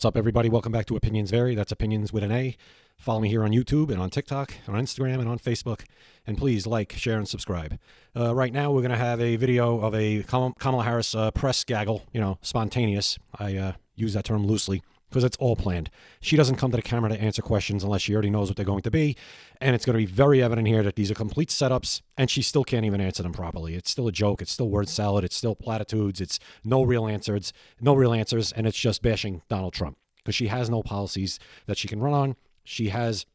What's up, everybody? Welcome back to Opinions Vary. That's Opinions with an A. Follow me here on YouTube and on TikTok, and on Instagram and on Facebook. And please like, share, and subscribe. Right now, we're going to have a video of a Kamala Harris press gaggle, spontaneous. I use that term loosely because it's all planned. She doesn't come to the camera to answer questions unless she already knows what they're going to be. And it's going to be very evident here that these are complete setups, and she still can't even answer them properly. It's still a joke. It's still word salad. It's still platitudes. It's no real answers, and it's just bashing Donald Trump because she has no policies that she can run on. She has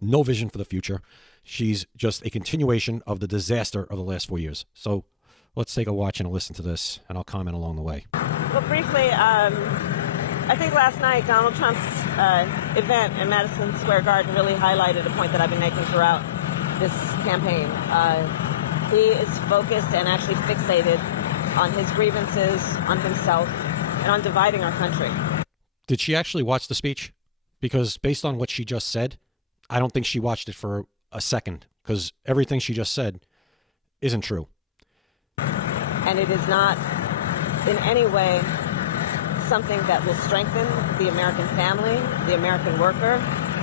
no vision for the future. She's just a continuation of the disaster of the last 4 years. So let's take a watch and a listen to this, and I'll comment along the way. Well, briefly, I think last night Donald Trump's event in Madison Square Garden really highlighted a point that I've been making throughout this campaign. He is focused and actually fixated on his grievances, on himself, and on dividing our country. Did she actually watch the speech? Because based on what she just said, I don't think she watched it for a second, because everything she just said isn't true. And it is not in any way something that will strengthen the American family, the American worker.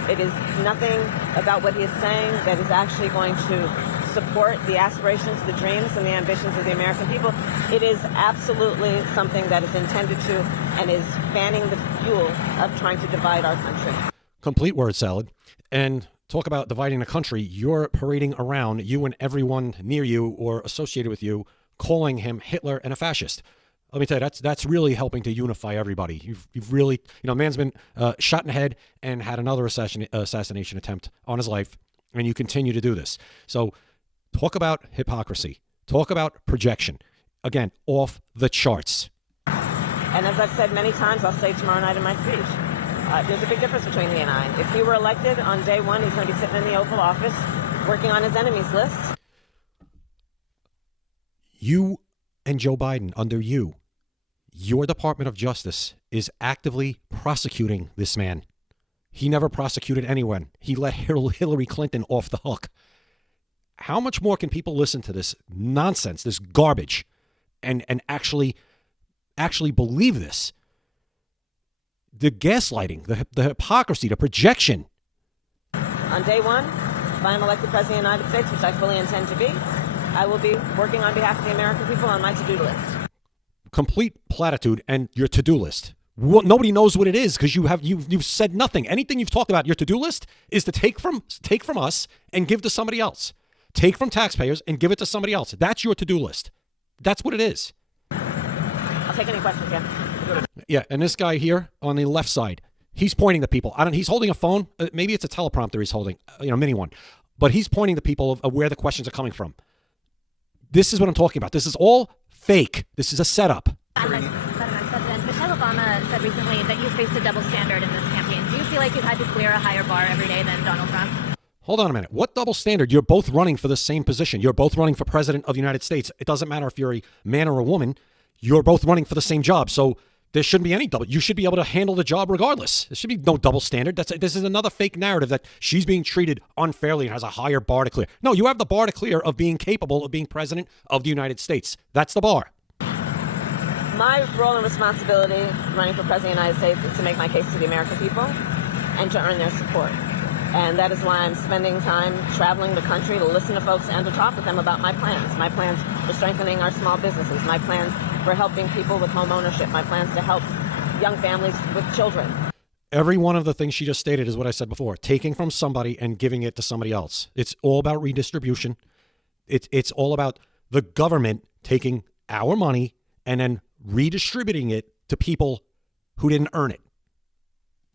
It is nothing about what he is saying that is actually going to support the aspirations, the dreams, and the ambitions of the American people. It is absolutely something that is intended to and is fanning the fuel of trying to divide our country. Complete word salad. And talk about dividing the country. You're parading around, you and everyone near you or associated with you, calling him Hitler and a fascist. Let me tell you, that's really helping to unify everybody. You've really, man's been shot in the head and had another assassination attempt on his life, and you continue to do this. So talk about hypocrisy. Talk about projection. Again, off the charts. And as I've said many times, I'll say tomorrow night in my speech, there's a big difference between he and I. If he were elected on day one, he's going to be sitting in the Oval Office working on his enemies list. You and Joe Biden, under you, your Department of Justice is actively prosecuting this man. He never prosecuted anyone. He let Hillary Clinton off the hook. How much more can people listen to this nonsense, this garbage, and actually believe this? The gaslighting, the hypocrisy, the projection. On day one, if I'm elected President of the United States, which I fully intend to be, I will be working on behalf of the American people on my to-do list. Complete platitude and your to-do list. Well, nobody knows what it is because you've said nothing. Anything you've talked about, your to-do list is to take from us and give to somebody else. Take from taxpayers and give it to somebody else. That's your to-do list. That's what it is. I'll take any questions, yeah. Yeah, and this guy here on the left side, he's pointing to people. He's holding a phone. Maybe it's a teleprompter he's holding, mini one. But he's pointing to people of where the questions are coming from. This is what I'm talking about. This is all fake. This is a setup. President Michelle Obama said recently that you faced a double standard in this campaign. Do you feel like you've had to clear a higher bar every day than Donald Trump? Hold on a minute. What double standard? You're both running for the same position. You're both running for president of the United States. It doesn't matter if you're a man or a woman. You're both running for the same job. So there shouldn't be any double. You should be able to handle the job regardless. There should be no double standard. This is another fake narrative that she's being treated unfairly and has a higher bar to clear. No, you have the bar to clear of being capable of being president of the United States. That's the bar. My role and responsibility running for president of the United States is to make my case to the American people and to earn their support. And that is why I'm spending time traveling the country to listen to folks and to talk with them about my plans for strengthening our small businesses, my plans for helping people with home ownership, my plans to help young families with children. Every one of the things she just stated is what I said before, taking from somebody and giving it to somebody else. It's all about redistribution. It's all about the government taking our money and then redistributing it to people who didn't earn it.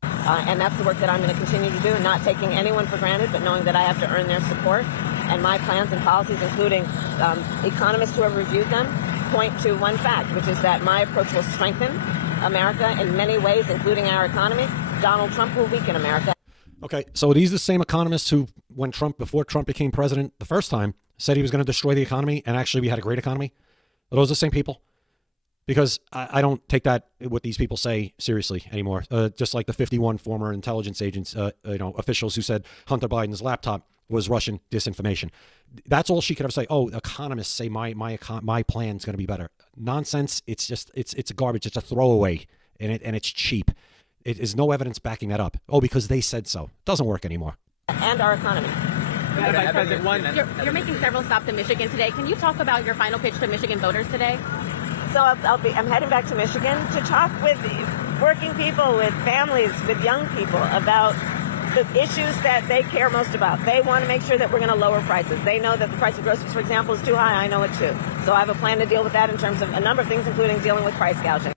And that's the work that I'm going to continue to do, not taking anyone for granted, but knowing that I have to earn their support. And my plans and policies, including economists who have reviewed them, point to one fact, which is that my approach will strengthen America in many ways, including our economy. Donald Trump will weaken America. Okay, so are these the same economists who, before Trump became president the first time, said he was going to destroy the economy, and actually we had a great economy? Are those the same people? Because I don't take what these people say seriously anymore. Just like the 51 former intelligence agents, officials who said Hunter Biden's laptop was Russian disinformation. That's all she could ever say. Oh, economists say my plan's going to be better. Nonsense. It's garbage. It's a throwaway, and it's cheap. It is no evidence backing that up. Oh, because they said so. Doesn't work anymore. And our economy. You're making several stops in Michigan today. Can you talk about your final pitch to Michigan voters today? So I'm heading back to Michigan to talk with working people, with families, with young people about the issues that they care most about. They want to make sure that we're going to lower prices. They know that the price of groceries, for example, is too high. I know it too. So I have a plan to deal with that in terms of a number of things, including dealing with price gouging.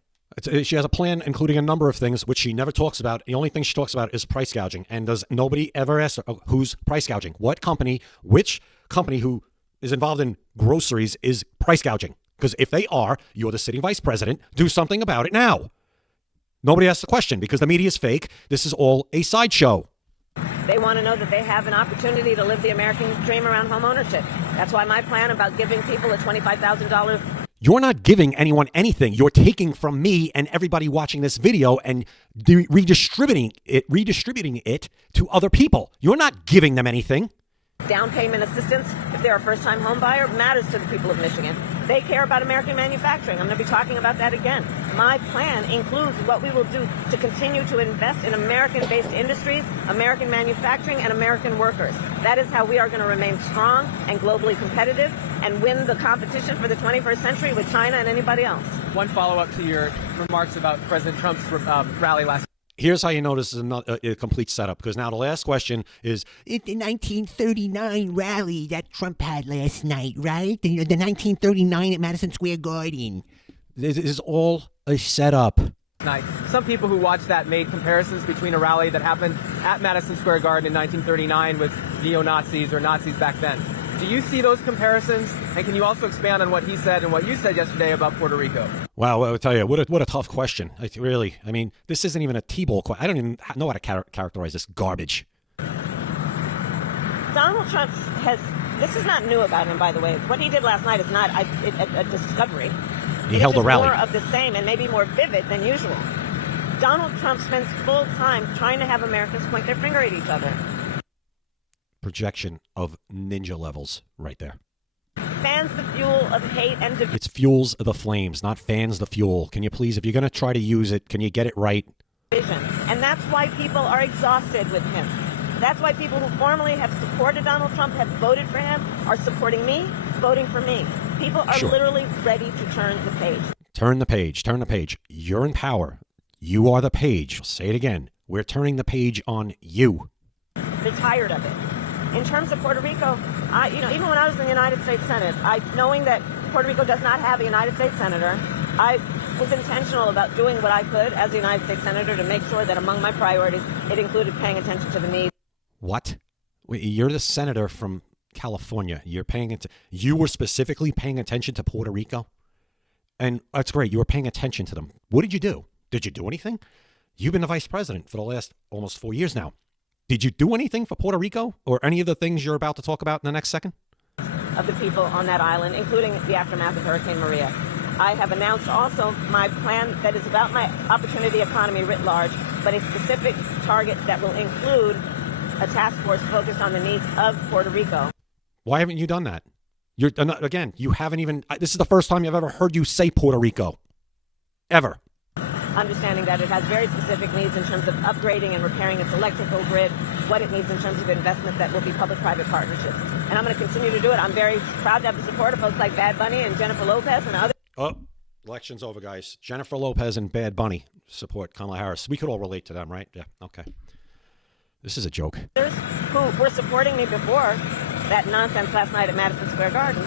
She has a plan including a number of things, which she never talks about. The only thing she talks about is price gouging. And does nobody ever ask her, who's price gouging? What company, which company who is involved in groceries is price gouging? Because if they are, you're the sitting vice president. Do something about it now. Nobody asks the question because the media is fake. This is all a sideshow. They want to know that they have an opportunity to live the American dream around home ownership. That's why my plan about giving people a $25,000. You're not giving anyone anything. You're taking from me and everybody watching this video and redistributing it to other people. You're not giving them anything. Down payment assistance, if they're a first-time home buyer, matters to the people of Michigan. They care about American manufacturing. I'm going to be talking about that again. My plan includes what we will do to continue to invest in American-based industries, American manufacturing, and American workers. That is how we are going to remain strong and globally competitive and win the competition for the 21st century with China and anybody else. One follow-up to your remarks about President Trump's rally last. Here's how you know this is a complete setup, because now the last question is, The 1939 rally that Trump had last night, right? The 1939 at Madison Square Garden. this is all a setup. Night. Some people who watched that made comparisons between a rally that happened at Madison Square Garden in 1939 with neo-Nazis or Nazis back then. Do you see those comparisons? And can you also expand on what he said and what you said yesterday about Puerto Rico? Wow, I'll tell you, what a tough question. Really, I mean, this isn't even a T-ball question. I don't even know how to characterize this garbage. Donald Trump this is not new about him, by the way. What he did last night is not a discovery. He held a rally. More of the same and maybe more vivid than usual. Donald Trump spends full time trying to have Americans point their finger at each other. Projection of ninja levels right there. Fans the fuel of hate and division. It's fuels the flames, not fans the fuel. Can you please, if you're going to try to use it, can you get it right? And that's why people are exhausted with him. That's why people who formerly have supported Donald Trump, have voted for him, are supporting me, voting for me. People are literally ready to turn the page. Turn the page. Turn the page. You're in power. You are the page. I'll say it again. We're turning the page on you. They're tired of it. In terms of Puerto Rico, even when I was in the United States Senate, knowing that Puerto Rico does not have a United States Senator, I was intentional about doing what I could as a United States Senator to make sure that among my priorities, it included paying attention to the needs. What? You're the senator from California. You were specifically paying attention to Puerto Rico? And that's great. You were paying attention to them. What did you do? Did you do anything? You've been the vice president for the last almost 4 years now. Did you do anything for Puerto Rico or any of the things you're about to talk about in the next second? Of the people on that island, including the aftermath of Hurricane Maria. I have announced also my plan that is about my opportunity economy writ large, but a specific target that will include a task force focused on the needs of Puerto Rico. Why haven't you done that? You haven't even, this is the first time I've ever heard you say Puerto Rico. Ever. Understanding that it has very specific needs in terms of upgrading and repairing its electrical grid, what it needs in terms of investment that will be public-private partnerships. And I'm going to continue to do it. I'm very proud to have the support of folks like Bad Bunny and Jennifer Lopez and others. Oh, election's over, guys. Jennifer Lopez and Bad Bunny support Kamala Harris. We could all relate to them, right? Yeah, okay. This is a joke. Who were supporting me before that nonsense last night at Madison Square Garden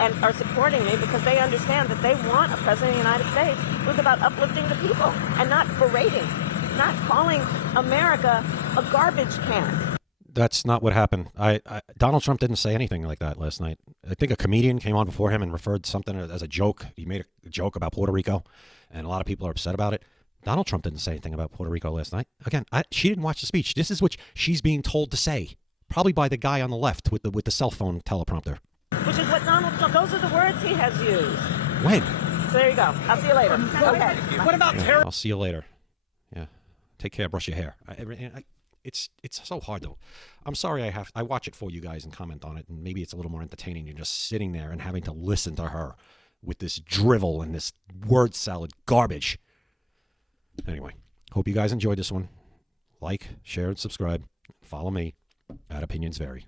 and are supporting me because they understand that they want a president of the United States who's about uplifting the people and not berating, not calling America a garbage can. That's not what happened. Donald Trump didn't say anything like that last night. I think a comedian came on before him and referred to something as a joke. He made a joke about Puerto Rico, and a lot of people are upset about it. Donald Trump didn't say anything about Puerto Rico last night. Again, she didn't watch the speech. This is what she's being told to say, probably by the guy on the left with the cell phone teleprompter. Which is what Donald Trump, those are the words he has used. When? So there you go. I'll see you later. Okay. What about terror? I'll see you later. Yeah. Take care. Brush your hair. It's so hard, though. I'm sorry I watch it for you guys and comment on it, and maybe it's a little more entertaining than just sitting there and having to listen to her with this drivel and this word salad garbage. Anyway, Hope you guys enjoyed this one. Like, share, and subscribe. Follow me at Opinions Vary.